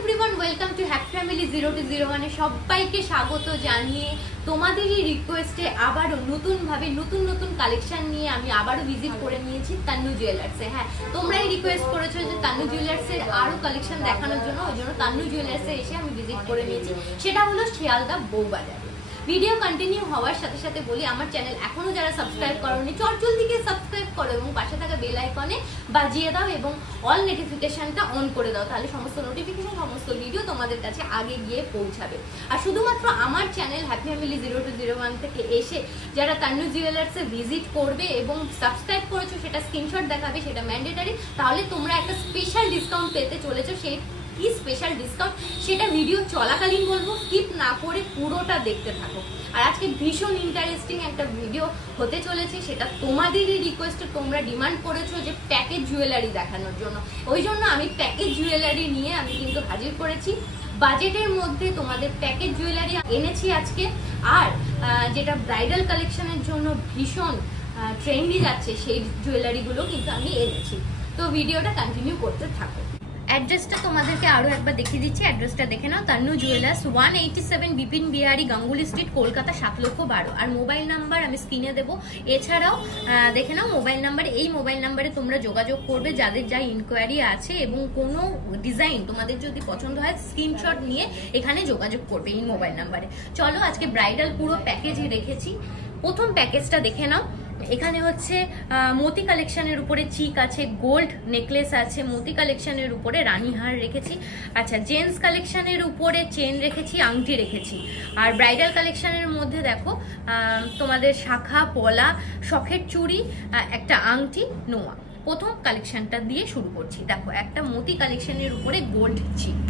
Everyone, welcome to happy family 0 to 0 সবাইকে স্বাগত জানিয়ে তোমাদেরই রিকোয়েস্টে আবারও নতুনভাবে নতুন কালেকশন নিয়ে আমি আবারও ভিজিট করে নিয়েছি তান্নু জুয়েলার্সে। হ্যাঁ, তোমরাই রিকোয়েস্ট করেছো যে তান্নু জুয়েলার্সের আরও কালেকশন দেখানোর জন্য, ওই জন্য তান্নু জুয়েলার্সে এসে আমি ভিজিট করে নিয়েছি। সেটা হলো শিয়ালদা বউবাজার। ভিডিও কন্টিনিউ হওয়ার সাথে সাথে বলি, আমার চ্যানেল এখনো যারা সাবস্ক্রাইব করোনি চটজলদি গিয়ে সাবস্ক্রাইব করো এবং পাশে থাকা বেল আইকনে বাজিয়ে দাও এবং অল নোটিফিকেশনটা অন করে দাও, তাহলে সমস্ত নোটিফিকেশন সমস্ত ভিডিও তোমাদের কাছে আগে গিয়ে পৌঁছাবে। আর শুধুমাত্র আমার চ্যানেল হ্যাপি ফ্যামিলি 0 to 0 থেকে এসে যারা তান্নু জুয়েলার্সে ভিজিট করবে এবং সাবস্ক্রাইব করেছো সেটা স্ক্রিনশট দেখাবে, সেটা ম্যান্ডেটারি, তাহলে তোমরা একটা স্পেশাল ডিসকাউন্ট পেতে চলেছো। সেই কি স্পেশাল ডিসকাউন্ট সেটা ভিডিও চলাকালীন বলবো, স্কিপ না করে পুরোটা দেখতে থাকো। আর আজকে ভীষণ ইন্টারেস্টিং একটা ভিডিও হতে চলেছে, সেটা তোমাদেরই রিকোয়েস্টে তোমরা ডিমান্ড করেছো যে প্যাকেজ জুয়েলারি দেখানোর জন্য। ওই জন্য আমি প্যাকেজ জুয়েলারি নিয়ে আমি কিন্তু হাজির করেছি। বাজেটের মধ্যে তোমাদের প্যাকেজ জুয়েলারি এনেছি আজকে, আর যেটা ব্রাইডাল কালেকশনের জন্য ভীষণ ট্রেন্ডি যাচ্ছে সেই জুয়েলারিগুলো কিন্তু আমি এনেছি। তো ভিডিওটা কন্টিনিউ করতে থাকো। অ্যাড্রেসটা তোমাদেরকে আরও একবার দেখিয়ে দিচ্ছি, অ্যাড্রেসটা দেখে নাও। Tannu jewellers, 187 Bipin Bihari Ganguly street, Kolkata 7,12,000। আর মোবাইল নাম্বার আমি স্ক্রিনে দেবো। এছাড়াও দেখে নাও মোবাইল নাম্বার, এই মোবাইল নাম্বারে তোমরা যোগাযোগ করবে যাদের যা ইনকোয়ারি আছে, এবং কোনো ডিজাইন তোমাদের যদি পছন্দ হয় স্ক্রিনশট নিয়ে এখানে যোগাযোগ করবে এই মোবাইল নাম্বারে। চলো, আজকে ব্রাইডাল পুরো প্যাকেজই রেখেছি। প্রথম প্যাকেজটা দেখে নাও। এখানে হচ্ছে মতি কালেকশনের উপরে চিক আছে, গোল্ড নেকলেস আছে, মতি কালেকশনের উপরে রানীহার রেখেছি। আচ্ছা, জেন্টস কালেকশনের উপরে চেন রেখেছি, আংটি রেখেছি। আর ব্রাইডাল কালেকশনের মধ্যে দেখো তোমাদের শাখা, পলা, শখের চুড়ি, একটা আংটি, নোয়া। প্রথম কালেকশনটা দিয়ে শুরু করছি। দেখো, একটা মতি কালেকশনের উপরে গোল্ড চিক।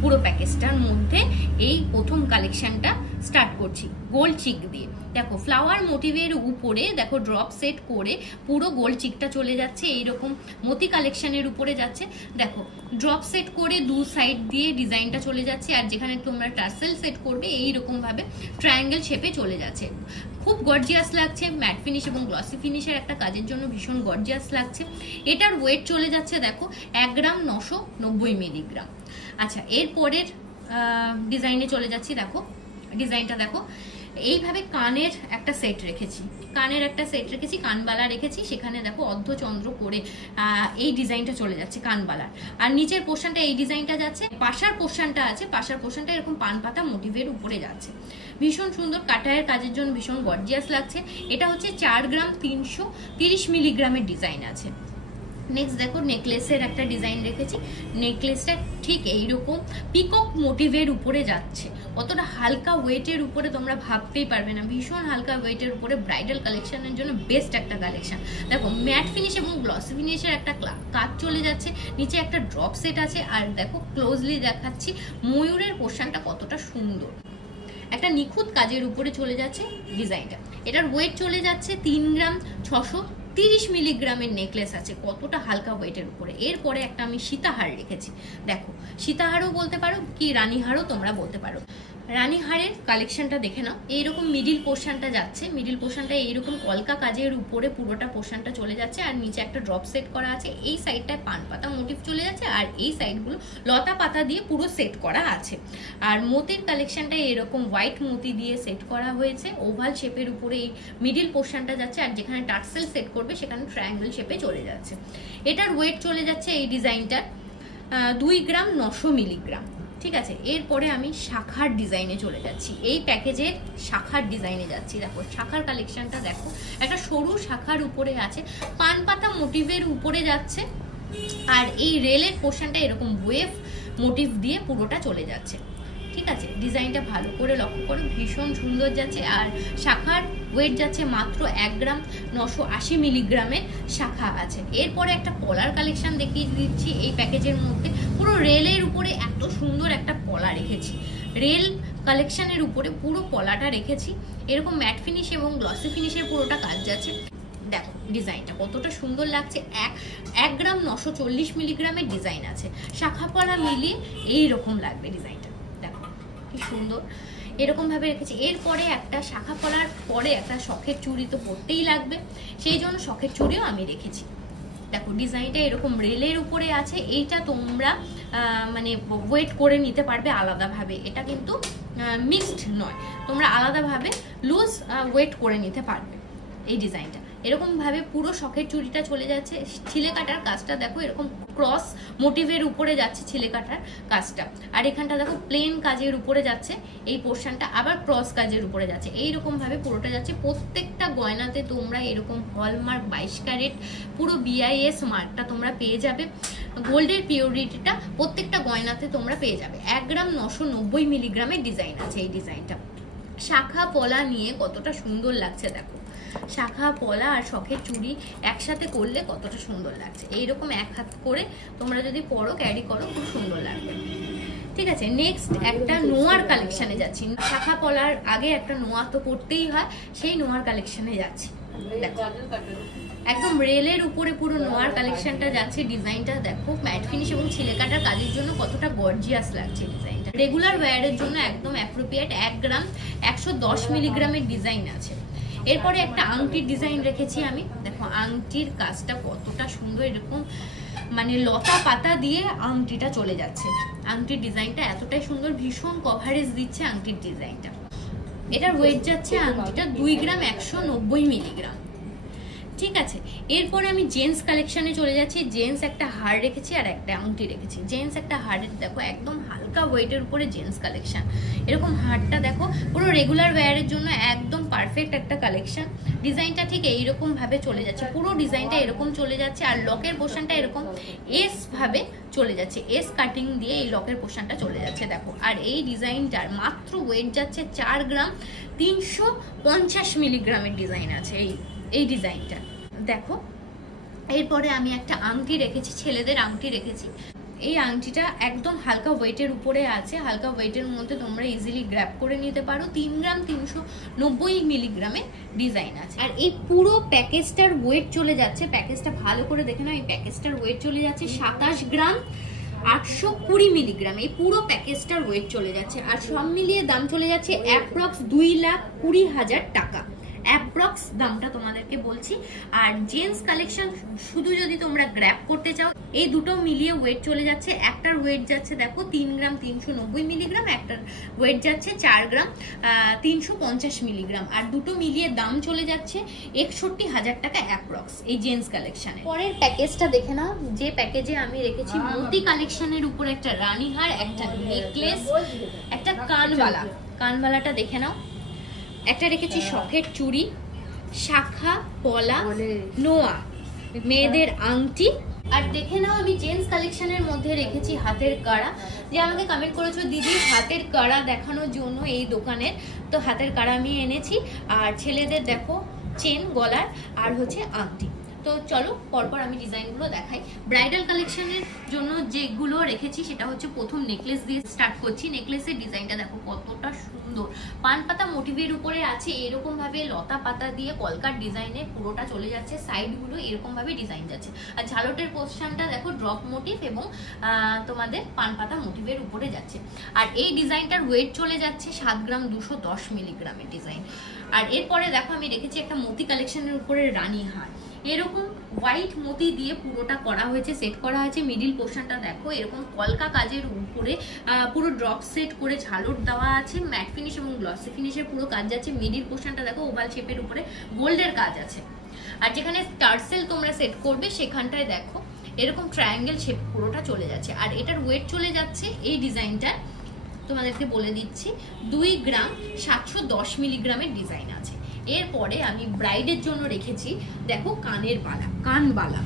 পুরো প্যাকেজটার মধ্যে এই প্রথম কালেকশনটা স্টার্ট করছি গোল্ড চিক দিয়ে। দেখো, ফ্লাওয়ার মোটিভের উপরে দেখো ড্রপ সেট করে পুরো গোল্ড চিকটা চলে যাচ্ছে, এইরকম মতি কালেকশনের উপরে যাচ্ছে। দেখো, ড্রপ সেট করে দু সাইড দিয়ে ডিজাইনটা চলে যাচ্ছে, আর যেখানে তোমরা টার্সেল সেট করবে এইরকম ভাবে ট্রায়াঙ্গেল শেপে চলে যাচ্ছে। খুব গর্জিয়াস লাগছে, ম্যাট ফিনিশ এবং গ্লসি ফিনিশের একটা কাজের জন্য ভীষণ গর্জিয়াস লাগছে। এটার ওয়েট চলে যাচ্ছে দেখো 1 গ্রাম 990 মিলিগ্রাম। আচ্ছা, এর পরের ডিজাইনে চলে যাচ্ছি। দেখো ডিজাইনটা দেখো, এইভাবে কানের একটা সেট রেখেছি, কানবালা রেখেছি। সেখানে দেখো অর্ধচন্দ্র করে এই ডিজাইনটা চলে যাচ্ছে কানবালার। আর নিচের পোর্শনটা এই ডিজাইনটা যাচ্ছে, পাশার পোর্শনটা আছে, পাশার পোর্শনটা এরকম পান পাতা মোটিভের উপরে যাচ্ছে। ভীষণ সুন্দর, কাটায়ের কাজের জন্য ভীষণ গর্জিয়াস লাগছে। এটা হচ্ছে 4 গ্রাম 330 মিলিগ্রামের ডিজাইন আছে। নেক্সট দেখো, নেকলেসের একটা ডিজাইন রেখেছি। নেকলেসটা ঠিক এইরকম পিকক মোটিভের উপরে যাচ্ছে। অতটা হালকা ওয়েটের উপরে তোমরা ভাবতেই পারবে না, ভীষণ হালকা ওয়েটের উপরে ব্রাইডাল কালেকশনের জন্য বেস্ট একটা কালেকশন। দেখো, ম্যাট ফিনিশ এবং গ্লসি ফিনিশের একটা কাজ চলে যাচ্ছে, নিচে একটা ড্রপ সেট আছে। আর দেখো ক্লোজলি দেখাচ্ছি ময়ূরের পোর্শনটা কতটা সুন্দর, একটা নিখুঁত কাজের উপরে চলে যাচ্ছে ডিজাইনটা। এটার ওয়েট চলে যাচ্ছে 3 গ্রাম 630 মিলিগ্রামের নেকলেস আছে, কতটা হালকা ওয়েটের উপরে। এরপরে একটা আমি সীতাহার রেখেছি। দেখো, সীতাহারও বলতে পারো কি রানীহারও তোমরা বলতে পারো। রানীহারের কালেকশনটা দেখে নাও। এইরকম মিডিল পোর্শনটা যাচ্ছে, মিডিল পোর্শনটা এইরকম কলকা কাজের উপরে পুরোটা পোর্শনটা চলে যাচ্ছে, আর নিচে একটা ড্রপ সেট করা আছে। এই সাইডটায় পান পাতা মোটিভ চলে যাচ্ছে, আর এই সাইডগুলো লতা পাতা দিয়ে পুরো সেট করা আছে। আর মতির কালেকশনটা এরকম হোয়াইট মতি দিয়ে সেট করা হয়েছে, ওভাল শেপের উপরে এই মিডিল পোর্শনটা যাচ্ছে, আর যেখানে টার্সেল সেট করবে সেখানে ট্রায়াঙ্গেল শেপে চলে যাচ্ছে। এটার ওয়েট চলে যাচ্ছে এই ডিজাইনটার 2 গ্রাম 900 মিলিগ্রাম। ঠিক আছে, এরপরে আমি শাখার ডিজাইনে চলে যাচ্ছি। এই প্যাকেজের শাখার ডিজাইনে যাচ্ছি। দেখো, শাখার কালেকশনটা দেখো, একটা সরু শাখার উপরে আছে, পান পাতা মোটিভের উপরে যাচ্ছে, আর এই রেলের পোর্শনটা এরকম ওয়েভ মোটিভ দিয়ে পুরোটা চলে যাচ্ছে। ঠিক আছে, ডিজাইনটা ভালো করে লক্ষ্য করো, ভীষণ সুন্দর যাচ্ছে। আর শাখার ওয়েট যাচ্ছে মাত্র 1 গ্রাম 980 মিলিগ্রামের শাখা আছে। এরপরে একটা পলার কালেকশন দেখিয়ে দিচ্ছি। এই প্যাকেজের মধ্যে পুরো রেলের উপরে এত সুন্দর একটা পলা রেখেছি, রেল কালেকশনের উপরে পুরো পলাটা রেখেছি। এরকম ম্যাট ফিনিশ এবং গ্লসি ফিনিশের পুরোটা কাজ যাচ্ছে। দেখো ডিজাইনটা কতটা সুন্দর লাগছে, 1 গ্রাম 940 মিলিগ্রামের ডিজাইন আছে। শাখা পলা মিলিয়ে এইরকম লাগবে ডিজাইনটা। দেখো কি সুন্দর, এরকম ভাবে রেখেছি। এরপরে একটা শাখা পলার পরে একটা শখের চুড়ি তো পরতেই লাগবে, সেই জন্য শখের চুড়িও আমি রেখেছি। দেখো ডিজাইনটা এরকম রেলের উপরে আছে। এইটা তোমরা মানে ওয়েট করে নিতে পারবে আলাদাভাবে, এটা কিন্তু মিক্সড নয়, তোমরা আলাদাভাবে লুজ ওয়েট করে নিতে পারবে। এই ডিজাইনটা এরকম ভাবে পুরো শখের চুড়িটা চলে যাচ্ছে। ছিলে কাটার কাজটা দেখো এরকম ক্রস মোটিভের উপরে যাচ্ছে ছিলে কাটার কাজটা, আর এখানটা দেখো প্লেন কাজের উপরে যাচ্ছে, এই পোর্শনটা আবার ক্রস কাজের উপরে যাচ্ছে, এইরকম ভাবে পুরোটা যাচ্ছে। প্রত্যেকটা গয়নাতে তোমরা এরকম হলমার্ক 22 ক্যারেট পুরো BIS মার্কটা তোমরা পেয়ে যাবে। গোল্ডের পিওরিটিটা প্রত্যেকটা গয়নাতে তোমরা পেয়ে যাবে। 1 গ্রাম 990 মিলিগ্রামের ডিজাইন আছে। এই ডিজাইনটা শাখা পলা নিয়ে কতটা সুন্দর লাগছে দেখো, শাখা পলা আর শখের চুড়ি একসাথে করলে কতটা সুন্দর লাগছে। এইরকম এক হাত করে তোমরা যদি পরো ক্যারি করো খুব সুন্দর লাগবে। ঠিক আছে, নেক্সট একটা নোয়ার কালেকশনে যাচ্ছি। শাখা পলার আগে একটা নোয়া তো করতেই হয়, সেই নোয়ার কালেকশনে যাচ্ছি। দেখো একদম রেলের উপরে পুরো নোয়ার কালেকশনটা যাচ্ছে। ডিজাইনটা দেখো ম্যাট ফিনিশ এবং ছিলে কাটার কাজের জন্য কতটা গর্জিয়াস লাগছে ডিজাইনটা। রেগুলার ওয়্যারের জন্য একদম অ্যাপ্রোপ্রিয়েট। 1 গ্রাম 110 মিলিগ্রামের ডিজাইন আছে। এরপরে একটা আংটির ডিজাইন রেখেছি আমি। দেখো আংটির কাজটা কতটা সুন্দর, এরকম মানে লতা পাতা দিয়ে আংটিটা চলে যাচ্ছে। আংটির ডিজাইনটা এতটাই সুন্দর, ভীষণ কভারেজ দিচ্ছে আংটির ডিজাইনটা। এটার ওয়েট যাচ্ছে আংটিটা 2 গ্রাম 190 মিলিগ্রাম। ঠিক আছে, এরপরে আমি জেন্টস কালেকশনে চলে যাচ্ছি। জেন্টস একটা হার রেখেছি আর একটা আংটি রেখেছি। জেন্টস একটা হারের দেখো একদম হালকা ওয়েটের উপরে জেন্টস কালেকশন। এরকম হারটা দেখো পুরো রেগুলার ওয়্যারের জন্য একদম পারফেক্ট একটা কালেকশন। ডিজাইনটা ঠিক এইরকম ভাবে চলে যাচ্ছে, পুরো ডিজাইনটা এরকম চলে যাচ্ছে। আর লকের পোর্শনটা এরকম এস ভাবে চলে যাচ্ছে, এস কাটিং দিয়ে এই লকের পোর্শনটা চলে যাচ্ছে দেখো। আর এই ডিজাইনটার মাত্র ওয়েট যাচ্ছে 4 গ্রাম 350 মিলিগ্রামের ডিজাইন আছে এই ডিজাইনটা দেখো। এরপরে আমি একটা আংটি রেখেছি, ছেলেদের আংটি রেখেছি। এই আংটিটা একদম হালকা ওয়েটের উপরে আছে, হালকা ওয়েটের মধ্যে তোমরা ইজিলি গ্র্যাব করে নিতে পারো। 3 গ্রাম 390 মিলিগ্রামের ডিজাইন আছে। আর এই পুরো প্যাকেজটার ওয়েট চলে যাচ্ছে, প্যাকেজটা ভালো করে দেখে নাও, এই প্যাকেজটার ওয়েট চলে যাচ্ছে 27 গ্রাম 820 মিলিগ্রাম। এই পুরো প্যাকেজটার ওয়েট চলে যাচ্ছে। আর সব মিলিয়ে দাম চলে যাচ্ছে অ্যাপ্রক্স 2,20,000 টাকা। অ্যাপ্রক্স দামটা তোমাদেরকে বলছি। আর জেন্টস কালেকশন শুধু যদি তোমরা গ্র্যাব করতে চাও, এই দুটো মিলিয়ে ওয়েট চলে যাচ্ছে। একটার ওয়েট যাচ্ছে দেখো 3 গ্রাম 390 মিলিগ্রাম, একটার ওয়েট যাচ্ছে 4 গ্রাম 350 মিলিগ্রাম। আর দুটো মিলিয়ে দাম চলে যাচ্ছে 61,000 টাকা অ্যাপ্রক্স এই জেন্টস কালেকশনে। পরের প্যাকেজটা দেখে নাও, যে প্যাকেজে আমি রেখেছি মোতি কালেকশনের উপর একটা রানীহার, একটা নেকলেস, একটা কানবালাটা দেখে নাও। একটা রেখেছি শখের চুড়ি, শাখা পলা, নোয়া, মেয়েদের আংটি। আর দেখে নাও আমি জেন্টস কালেকশনের মধ্যে রেখেছি হাতের কড়া। যে আমাকে কমেন্ট করেছো দিদি হাতের কড়া দেখানোর জন্য এই দোকানের, তো হাতের কড়া আমি এনেছি। আর ছেলেদের দেখো চেন গলার আর হচ্ছে আংটি। তো চলো পরপর আমি ডিজাইনগুলো দেখাই। ব্রাইডাল কালেকশনের জন্য যেগুলো রেখেছি সেটা হচ্ছে প্রথম নেকলেস দিয়ে স্টার্ট করছি। নেকলেসের ডিজাইনটা দেখো কতটা সুন্দর, পান পাতা মোটিভের উপরে আছে। এরকম ভাবে লতা পাতা দিয়ে কলকার ডিজাইনে পুরোটা চলে যাচ্ছে, সাইডগুলো এরকম ভাবে ডিজাইন যাচ্ছে। আর ঝালটের পোর্শনটা দেখো ড্রপ মোটিভ এবং তোমাদের পান পাতা মোটিভের উপরে যাচ্ছে। আর এই ডিজাইনটার ওয়েট চলে যাচ্ছে 7 গ্রাম 210 মিলিগ্রামের ডিজাইন। আর এরপরে দেখো আমি রেখেছি একটা মোতি কালেকশনের উপরে রানী হার। এরকম হোয়াইট মোতি দিয়ে পুরোটা করা হয়েছে, সেট করা হয়েছে। মিডিল পোর্শনটা দেখো এরকম কলকা কাজের উপরে পুরো ড্রপ সেট করে ঝালট দেওয়া আছে। ম্যাট ফিনিশ এবং গ্লসি ফিনিশের পুরো কাজ যাচ্ছে। মিডিল পোর্শনটা দেখো ওভাল শেপের উপরে গোল্ডের কাজ আছে। আর যেখানে টার্সেল তোমরা সেট করবে সেখানটায় দেখো এরকম ট্রায়াঙ্গেল শেপ পুরোটা চলে যাচ্ছে। আর এটার ওয়েট চলে যাচ্ছে এই ডিজাইনটার তোমাদেরকে বলে দিচ্ছি 2 গ্রাম 710 মিলিগ্রামের ডিজাইন আছে। এরপরে আমি ব্রাইডের জন্য রেখেছি দেখো কানবালা।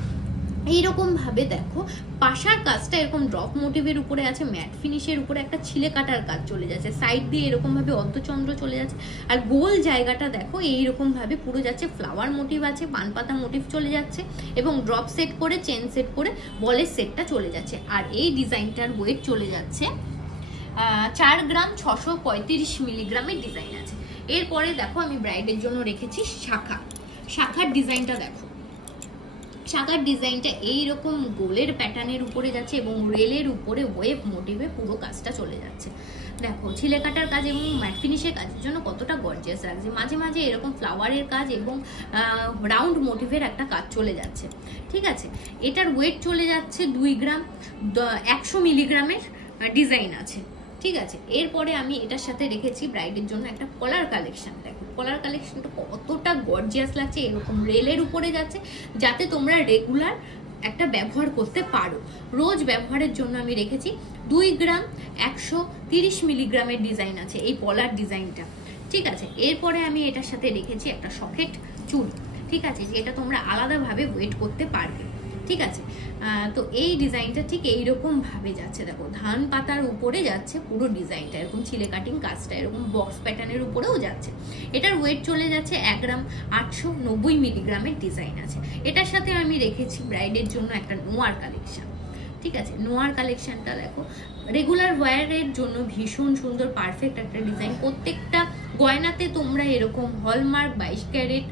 এইরকম ভাবে দেখো পাশার কাজটা এরকম ড্রপ মোটিভের উপরে আছে, ম্যাট ফিনিশের উপরে একটা ছিলে কাটার কাজ চলে যাচ্ছে, সাইড দিয়ে এরকম ভাবে অর্ধচন্দ্র চলে যাচ্ছে। আর গোল জায়গাটা দেখো এইরকম ভাবে পুরো যাচ্ছে, ফ্লাওয়ার মোটিভ আছে, পান পাতা মোটিভ চলে যাচ্ছে এবং ড্রপ সেট করে চেন সেট করে বলের সেটটা চলে যাচ্ছে। আর এই ডিজাইনটার ওয়েট চলে যাচ্ছে 4 গ্রাম 635 মিলিগ্রামের ডিজাইন আছে। এরপরে দেখো আমি ব্রাইডের জন্য রেখেছি শাখার ডিজাইনটা দেখো। শাখার ডিজাইনটা এইরকম গোলের প্যাটার্নের উপরে যাচ্ছে এবং রেলের উপরে ওয়েভ মোটিভে পুরো কাজটা চলে যাচ্ছে। দেখো ছিলে কাটার কাজ এবং ম্যাট ফিনিশের কাজের জন্য কতটা গর্জিয়াস লাগছে। মাঝে মাঝে এরকম ফ্লাওয়ারের কাজ এবং রাউন্ড মোটিভের একটা কাজ চলে যাচ্ছে। ঠিক আছে, এটার ওয়েট চলে যাচ্ছে 2 গ্রাম, 100 মিলিগ্রামের ডিজাইন আছে। ঠিক আছে, এরপরে আমি এটার সাথে রেখেছি ব্রাইডের জন্য একটা কলার কালেকশন। দেখো কলার কালেকশনটা কতটা গর্জিয়াস লাগছে, এরকম রেলের উপরে যাচ্ছে, যাতে তোমরা রেগুলার একটা ব্যবহার করতে পারো। রোজ ব্যবহারের জন্য আমি রেখেছি 2 গ্রাম 130 মিলিগ্রামের ডিজাইন আছে এই পলার ডিজাইনটা। ঠিক আছে, এরপরে আমি এটার সাথে রেখেছি একটা সকেট চুল। ঠিক আছে, যেটা তোমরা আলাদাভাবে ওয়েট করতে পারবে। ঠিক আছে, তো এই ডিজাইনটা ঠিক এইরকম ভাবে যাচ্ছে। দেখো ধান পাতার উপরে যাচ্ছে পুরো ডিজাইনটা, এরকম ছিলে কাটিং কাজটা এরকম বক্স প্যাটার্নের উপরেও যাচ্ছে। এটার ওয়েট চলে যাচ্ছে 1 গ্রাম 890 মিলিগ্রামের ডিজাইন আছে। এটার সাথে আমি রেখেছি ব্রাইডের জন্য একটা নোয়ার কালেকশন। ঠিক আছে, নোয়ার কালেকশনটা দেখো রেগুলার ওয়্যারের জন্য ভীষণ সুন্দর পারফেক্ট একটা ডিজাইন। প্রত্যেকটা গয়নাতে তোমরা এরকম হলমার্ক 22 ক্যারেট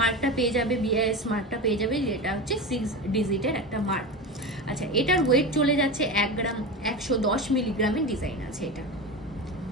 মার্কটা পেয়ে যাবে, BIS মার্কটা পেয়ে যাবে, যেটা হচ্ছে 6 ডিজিটের একটা মার্ক। আচ্ছা, এটার ওয়েট চলে যাচ্ছে 1 গ্রাম 110 মিলিগ্রামের ডিজাইন আছে এটা।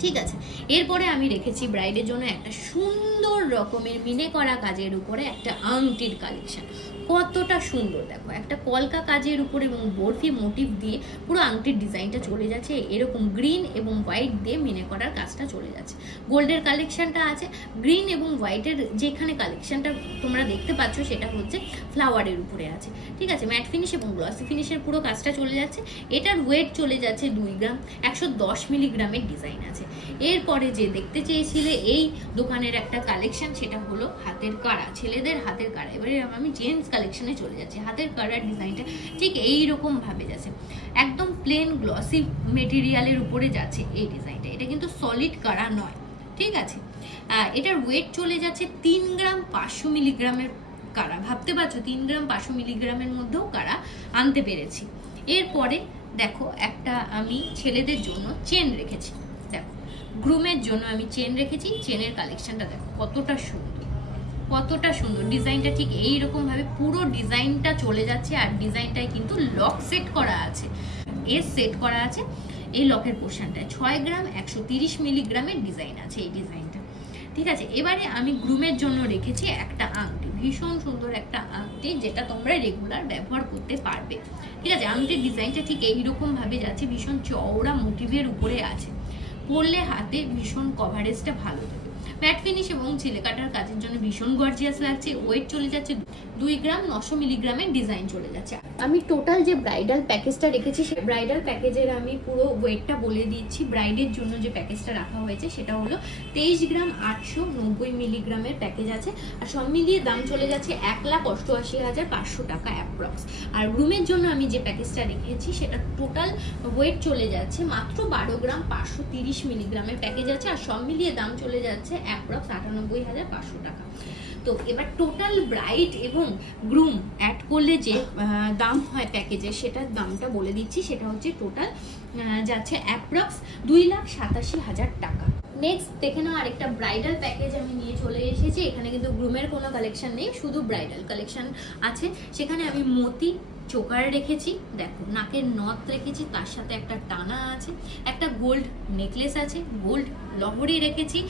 ঠিক আছে, এরপরে আমি রেখেছি ব্রাইডের জন্য একটা সুন্দর রকমের মিনে করা কাজের উপরে একটা আংটির কালেকশন। কতটা সুন্দর দেখো, একটা কলকা কাজের উপর এবং বরফি মোটিভ দিয়ে পুরো আংটির ডিজাইনটা চলে যাচ্ছে। এরকম গ্রিন এবং হোয়াইট দিয়ে মিনে করার কাজটা চলে যাচ্ছে। গোল্ডের কালেকশনটা আছে, গ্রিন এবং হোয়াইটের যেখানে কালেকশনটা তোমরা দেখতে পাচ্ছ সেটা হচ্ছে ফ্লাওয়ারের উপরে আছে। ঠিক আছে, ম্যাট ফিনিশ এবং গ্লসি ফিনিশের পুরো কাজটা চলে যাচ্ছে। এটার ওয়েট চলে যাচ্ছে 2 গ্রাম 110 মিলিগ্রামের ডিজাইন আছে। এরপরে যে দেখতে চেয়েছিলে এই দোকানের একটা কালেকশন, সেটা হলো হাতের কাড়া, ছেলেদের হাতের কাড়া। এবারে আমি জেন্টস কালেকশনে চলে যাচ্ছে। হাতের কাড়ার ডিজাইনটা ঠিক এইরকম ভাবে যাচ্ছে, একদম প্লেন গ্লসি মেটেরিয়ালের উপরে যাচ্ছে এই ডিজাইনটা। এটা কিন্তু সলিড কাড়া নয়। ঠিক আছে, এটার ওয়েট চলে যাচ্ছে 3 গ্রাম 500 মিলিগ্রামের কাড়া। ভাবতে পারছো 3 গ্রাম 500 মিলিগ্রামের মধ্যেও কাড়া আনতে পেরেছি। এরপরে দেখো একটা আমি ছেলেদের জন্য চেন রেখেছি। দেখো গ্রুমের জন্য আমি চেন রেখেছি। চেনের কালেকশনটা দেখো কতটা সুন্দর, কতটা সুন্দর ডিজাইনটা। ঠিক এইরকম ভাবে পুরো ডিজাইনটা চলে যাচ্ছে। আর ডিজাইনটায় কিন্তু লক সেট করা আছে, সেট করা আছে এই লকের পোর্শনটায়। 6 গ্রাম 130 মিলিগ্রামের ডিজাইন আছে এই ডিজাইনটা। ঠিক আছে, এবারে আমি গ্রুমের জন্য রেখেছি একটা আংটি, ভীষণ সুন্দর একটা আংটি, যেটা তোমরা রেগুলার ব্যবহার করতে পারবে। ঠিক আছে, আংটির ডিজাইনটা ঠিক এইরকম ভাবে যাচ্ছে, ভীষণ চওড়া মোটিভের উপরে আছে। পরলে হাতে ভীষণ কভারেজটা ভালো দেবে। ম্যাট ফিনিশ এবং ছিলে কাটার কাজের জন্য ভীষণ গর্জিয়াস লাগছে। ওয়েট চলে যাচ্ছে 2 গ্রাম 900 মিলিগ্রামের ডিজাইন চলে যাচ্ছে। আমি টোটাল যে ব্রাইডাল প্যাকেজটা রেখেছি সেই ব্রাইডাল প্যাকেজের আমি পুরো ওয়েটটা বলে দিচ্ছি। ব্রাইডের জন্য যে প্যাকেজটা রাখা হয়েছে সেটা হলো 23 গ্রাম 890 মিলিগ্রামের প্যাকেজ আছে। আর সব মিলিয়ে দাম চলে যাচ্ছে 1,88,500 টাকা অ্যাপ্রক্স। আর রুমের জন্য আমি যে প্যাকেজটা রেখেছি সেটা টোটাল ওয়েট চলে যাচ্ছে মাত্র 12 গ্রাম 530 মিলিগ্রামের প্যাকেজ আছে। আর সব মিলিয়ে দাম চলে যাচ্ছে অ্যাপ্রক্স 98,500 টাকা। তো এবার টোটাল ব্রাইড এবং গ্রুম অ্যাড করলে যে দাম হয় প্যাকেজে, সেটার দামটা বলে দিচ্ছি। সেটা হচ্ছে টোটাল যাচ্ছে অ্যাপ্রক্স 2,87,000 টাকা। নেক্সট দেখে নাও আরেকটা ব্রাইডাল প্যাকেজ আমি নিয়ে চলে এসেছি। এখানে কিন্তু গ্রুমের কোনো কালেকশন নেই, শুধু ব্রাইডাল কালেকশন আছে। সেখানে আমি মতি চোকার রেখেছি, দেখো নাকের নথ রেখেছি, তার সাথে একটা টানা আছে, একটা গোল্ড নেকলেস আছে, গোল্ড লহরি রেখেছি,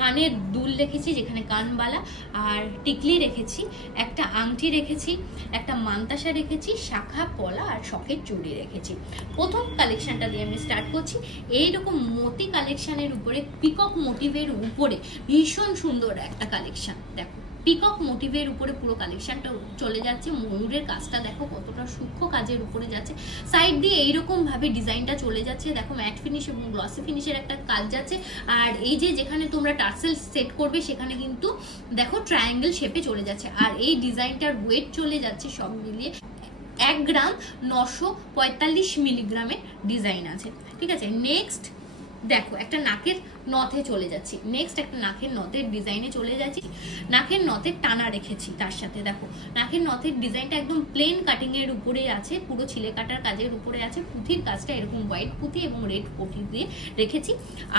কানের দুল রেখেছি যেখানে কানবালা, আর টিকলি রেখেছি, একটা আংটি রেখেছি, একটা মান্তাসা রেখেছি, শাখা পলা আর শখের চুড়ি রেখেছি। প্রথম কালেকশনটা দিয়ে আমি স্টার্ট করছি। এইরকম মতি কালেকশনের উপরে পিকক মোটিভের উপরে ভীষণ সুন্দর একটা কালেকশন। দেখো পিকক মোটিভের উপরে পুরো কালেকশনটা চলে যাচ্ছে। ময়ূরের কাজটা দেখো কতটা সূক্ষ্ম কাজের উপরে যাচ্ছে। সাইড দিয়ে এইরকম ভাবে ডিজাইনটা চলে যাচ্ছে। দেখো ম্যাট ফিনিশ এবং গ্লসি ফিনিশের একটা কাজ যাচ্ছে। আর এই যে যেখানে তোমরা টার্সেল সেট করবে সেখানে কিন্তু দেখো ট্রায়াঙ্গেল শেপে চলে যাচ্ছে। আর এই ডিজাইনটার ওয়েট চলে যাচ্ছে সব মিলিয়ে 1 গ্রাম 945 মিলিগ্রামের ডিজাইন আছে। ঠিক আছে, নেক্সট দেখো একটা নাকের নথে চলে যাচ্ছি। নেক্সট একটা নাকের নথের ডিজাইনে চলে যাচ্ছি। নাকের নথের টানা রেখেছি, তার সাথে দেখো নাকের নথের ডিজাইনটা একদম প্লেন কাটিং এর উপরে আছে, পুরো ছিলে কাটার কাজের উপরে আছে। পুঁথির কাজটা এরকম হোয়াইট পুঁথি এবং রেড পুঁথি দিয়ে রেখেছি।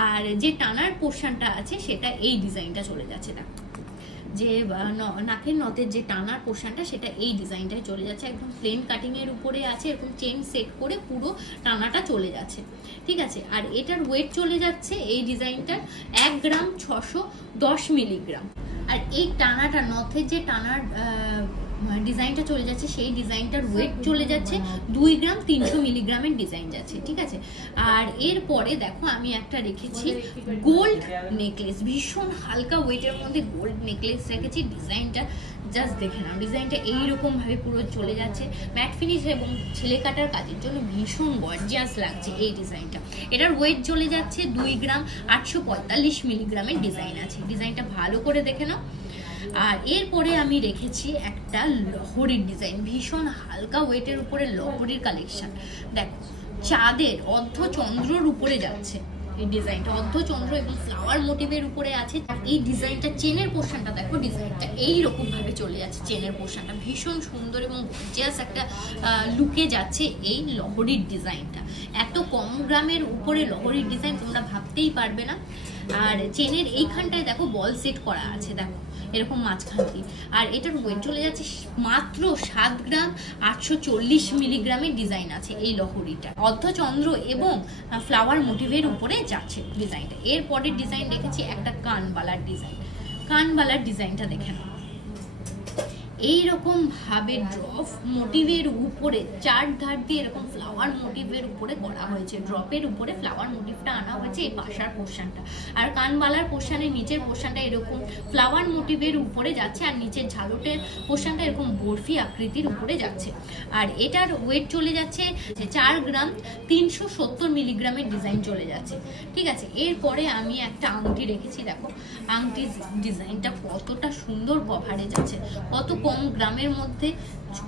আর যে টানার পোর্শনটা আছে সেটা এই ডিজাইনটা চলে যাচ্ছে। দেখো যে নাকের নথের যে টানার পোর্শনটা সেটা এই ডিজাইনটায় চলে যাচ্ছে, একদম প্লেন কাটিং এর উপরে আছে, এরকম চেন সেট করে পুরো টানাটা চলে যাচ্ছে, ঠিক আছে। আর এটার ওয়েট চলে যাচ্ছে এই ডিজাইনটার 1 গ্রাম 610 মিলিগ্রাম। আর এই টানাটা নথের যে টানার ডিজাইনটা চলে যাচ্ছে সেই ডিজাইনটার ওয়েট চলে যাচ্ছে 2 গ্রাম 300 মিলিগ্রামের ডিজাইন যাচ্ছে, ঠিক আছে। আর এরপরে দেখো আমি একটা রেখেছি গোল্ড নেকলেস, ভীষণ হালকা ওয়েটের মধ্যে গোল্ড নেকলেস রেখেছি। ডিজাইনটা জাস্ট দেখে নাও, ডিজাইনটা এইরকম ভাবে পুরো চলে যাচ্ছে, ম্যাট ফিনিশ এবং ছেলে কাটার কাজের জন্য ভীষণ গর্জিয়াস লাগছে এই ডিজাইনটা। এটার ওয়েট চলে যাচ্ছে 2 গ্রাম 845 মিলিগ্রামের ডিজাইন আছে, ডিজাইনটা ভালো করে দেখে নাও। আর এরপরে আমি রেখেছি একটা লহরির ডিজাইন, ভীষণ হালকা ওয়েটের উপরে লহরির কালেকশন। দেখো চাঁদের অর্ধচন্দ্রর উপরে যাচ্ছে এই ডিজাইনটা, অর্ধচন্দ্র এবং ফ্লাওয়ার মোটিভের উপরে আছে। এই ডিজাইনটা চেনের পোর্শনটা দেখো, ডিজাইনটা এইরকম ভাবে চলে যাচ্ছে, চেনের পোর্শনটা ভীষণ সুন্দর এবং গর্জিয়াস একটা লুকে যাচ্ছে এই লহরির ডিজাইনটা। এত কম গ্রামের উপরে লহরির ডিজাইন তোমরা ভাবতেই পারবে না। আর চেনের এইখানটায় দেখো বল সেট করা আছে, দেখো এরকম মাঝখান দিয়ে। আর এটার ওয়েট চলে যাচ্ছে মাত্র 7 গ্রাম 840 মিলিগ্রামের ডিজাইন আছে এই লহরিটা, অর্ধচন্দ্র এবং ফ্লাওয়ার মোটিভের উপরে যাচ্ছে ডিজাইনটা। এরপরের ডিজাইন রেখেছি একটা কানবালার ডিজাইন, কানবালার ডিজাইনটা দেখে নাও, এইরকম ভাবে ড্রপ মোটিভের উপরে 4 ধার দিয়ে এরকম ফ্লাওয়ার মোটিভের উপরে করা হয়েছে, ড্রপের উপরে ফ্লাওয়ার মোটিভটা আনা হয়েছে এই পাশার পোর্শনটা। আর কানবালার পোর্শনের নিচের পোর্শনটা এরকম ফ্লাওয়ার মোটিভের উপরে যাচ্ছে, আর নিচের ঝালটের পোর্শনটা এরকম বরফি আকৃতির উপরে যাচ্ছে। আর এটার ওয়েট চলে যাচ্ছে 4 গ্রাম 370 মিলিগ্রামের ডিজাইন চলে যাচ্ছে, ঠিক আছে। এরপরে আমি একটা আংটি রেখেছি, দেখো আংটির ডিজাইনটা কতটা সুন্দর কভারেজ আছে, কত কম গ্রামের মধ্যে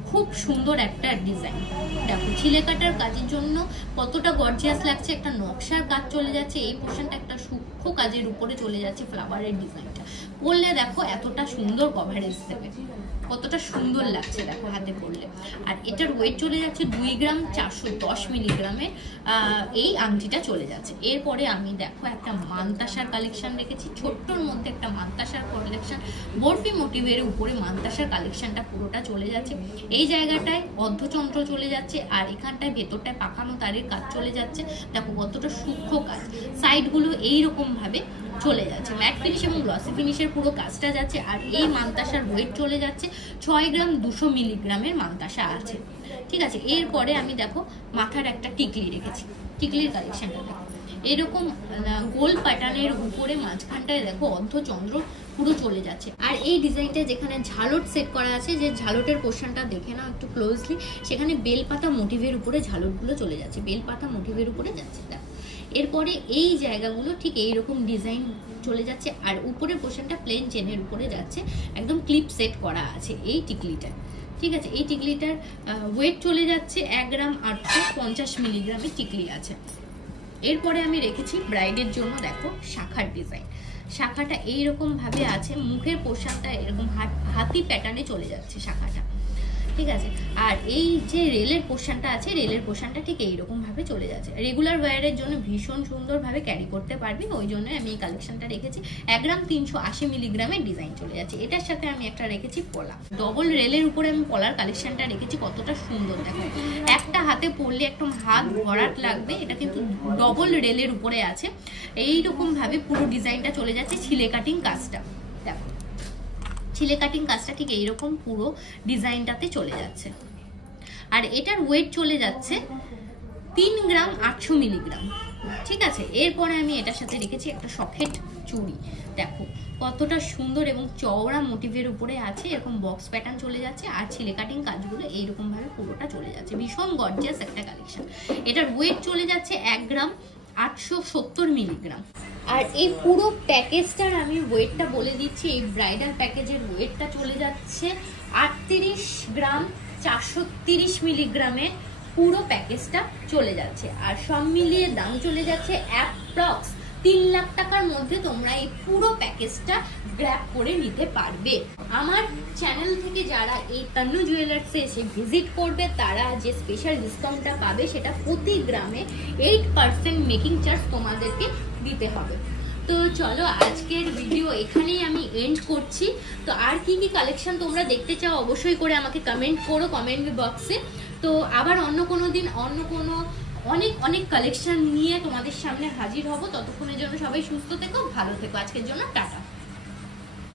খুব সুন্দর একটা ডিজাইন। দেখো ছিলে কাটার কাজের জন্য কতটা গর্জিয়াস লাগছে, একটা নকশার কাজ চলে যাচ্ছে এই পোর্শনটা, একটা সূক্ষ্ম কাজের উপরে চলে যাচ্ছে ফ্লাওয়ারের ডিজাইনটা। পরলে দেখো এতটা সুন্দর কভারেজ দেবে, কতটা সুন্দর লাগছে দেখো হাতে পরলে। আর এটার ওয়েট চলে যাচ্ছে 2 গ্রাম 410 মিলিগ্রামের এই আংটিটা চলে যাচ্ছে। এরপরে আমি দেখো একটা মানতাসার কালেকশন রেখেছি, ছোট্টর মধ্যে একটা মানতাসার কালেকশন, বরফি মোটিভের উপরে মানতাসার কালেকশনটা পুরোটা চলে যাচ্ছে। এই জায়গাটায় অর্ধচন্দ্র চলে যাচ্ছে, আর এখানটায় ভেতরটায় পাকানো তারের কাজ চলে যাচ্ছে, দেখো কতটা সূক্ষ্ম কাজ, সাইডগুলো এইরকম ভাবে চলে যাচ্ছে, ম্যাট ফিনিশ এবং গ্লসি ফিনিশের পুরো কাজটা যাচ্ছে। আর এই মানতাসার ওয়েট চলে যাচ্ছে 6 গ্রাম 200 মিলিগ্রামের মানতাসা আছে, ঠিক আছে। এরপরে আমি দেখো মাথার একটা টিকলি রেখেছি, টিকলির কালেকশনটা দেখো এরকম গোল প্যাটার্নের উপরে মাঝখানটায় দেখো অর্ধচন্দ্র পুরো চলে যাচ্ছে। আর এই ডিজাইনটা যেখানে ঝালট সেট করা আছে, যে ঝালটের পোর্শনটা দেখে নাও একটু ক্লোজলি, সেখানে বেলপাতা মোটিভের উপরে ঝালটগুলো চলে যাচ্ছে, বেলপাতা মোটিভের উপরে যাচ্ছে। দেখো এরপরে এই জায়গাগুলো ঠিক এইরকম ডিজাইন চলে যাচ্ছে, আর উপরের পোর্শনটা প্লেন চেনের উপরে যাচ্ছে, একদম ক্লিপ সেট করা আছে এই টিকলিটা, ঠিক আছে। এই টিকলিটার ওয়েট চলে যাচ্ছে 1 গ্রাম 850 মিলিগ্রামের টিকলি আছে। এরপরে আমি রেখেছি ব্রাইডের জন্য দেখো শাখার ডিজাইন, শাখাটা এইরকম ভাবে আছে, মুখের পোর্শনটা এরকম হাতি প্যাটার্নে চলে যাচ্ছে শাখাটা, ঠিক আছে। আর এই যে রেলের পোর্শনটা আছে, রেলের পোর্শনটা ঠিক এইরকম ভাবে চলে যাচ্ছে। রেগুলার ওয়্যারের জন্য ভীষণ সুন্দরভাবে ক্যারি করতে পারবি, ওই জন্য আমি এই কালেকশনটা রেখেছি। 1 গ্রাম 380 মিলিগ্রামের ডিজাইন চলে যাচ্ছে। এটার সাথে আমি একটা রেখেছি পলা, ডবল রেলের উপরে আমি পলার কালেকশনটা রেখেছি, কতটা সুন্দর দেখো, একটা হাতে পরলে একদম হাত ভরাট লাগবে। এটা কিন্তু ডবল রেলের উপরে আছে, এইরকম ভাবে পুরো ডিজাইনটা চলে যাচ্ছে। ছিলে কাটিং কাজটা দেখো, ছিলে কাটিং কাজটা ঠিক এইরকম পুরো ডিজাইনটাতে চলে যাচ্ছে। আর এটার ওয়েট চলে যাচ্ছে 3 গ্রাম 800 মিলিগ্রাম, ঠিক আছে। এরপরে আমি এটার সাথে রেখেছি একটা সকেট চুড়ি, দেখো কতটা সুন্দর এবং চওড়া মোটিভের উপরে আছে, এরকম বক্স প্যাটার্ন চলে যাচ্ছে। আর ছিলে কাটিং কাজগুলো এইরকম ভাবে পুরোটা চলে যাচ্ছে, ভীষণ গর্জিয়াস একটা কালেকশন। এটার ওয়েট চলে যাচ্ছে 1 গ্রাম 870 মিলিগ্রাম। আর এই পুরো প্যাকেজটার আমি ওয়েটটা বলে দিচ্ছি, এই ব্রাইডাল প্যাকেজের ওয়েটটা চলে যাচ্ছে 38 গ্রাম 430 মিলিগ্রামে পুরো প্যাকেজটা চলে যাচ্ছে। আর সব মিলিয়ে দাম চলে যাচ্ছে অ্যাপ্রক্স 3 লাখ টাকার মধ্যে তোমরা এই পুরো প্যাকেজটা গ্র্যাব করে নিতে পারবে। আমার চ্যানেল থেকে যারা এই তন্নু জুয়েলার্সে এসে ভিজিট করবে, তারা যে স্পেশাল ডিসকাউন্টটা পাবে সেটা প্রতি গ্রামে 8% মেকিং চার্জ তোমাদেরকে দিতে হবে। তো চলো আজকের ভিডিও এখানেই আমি এন্ড করছি। তো আর কি কি কালেকশন তোমরা দেখতে চাও অবশ্যই করে আমাকে কমেন্ট করো কমেন্ট বক্সে। তো আবার অন্য কোনো দিন অন্য কোনো অনেক অনেক কালেকশন নিয়ে তোমাদের সামনে হাজির হব। ততক্ষণের জন্য সবাই সুস্থ থেকো, ভালো থেকো। আজকের জন্য টাটা।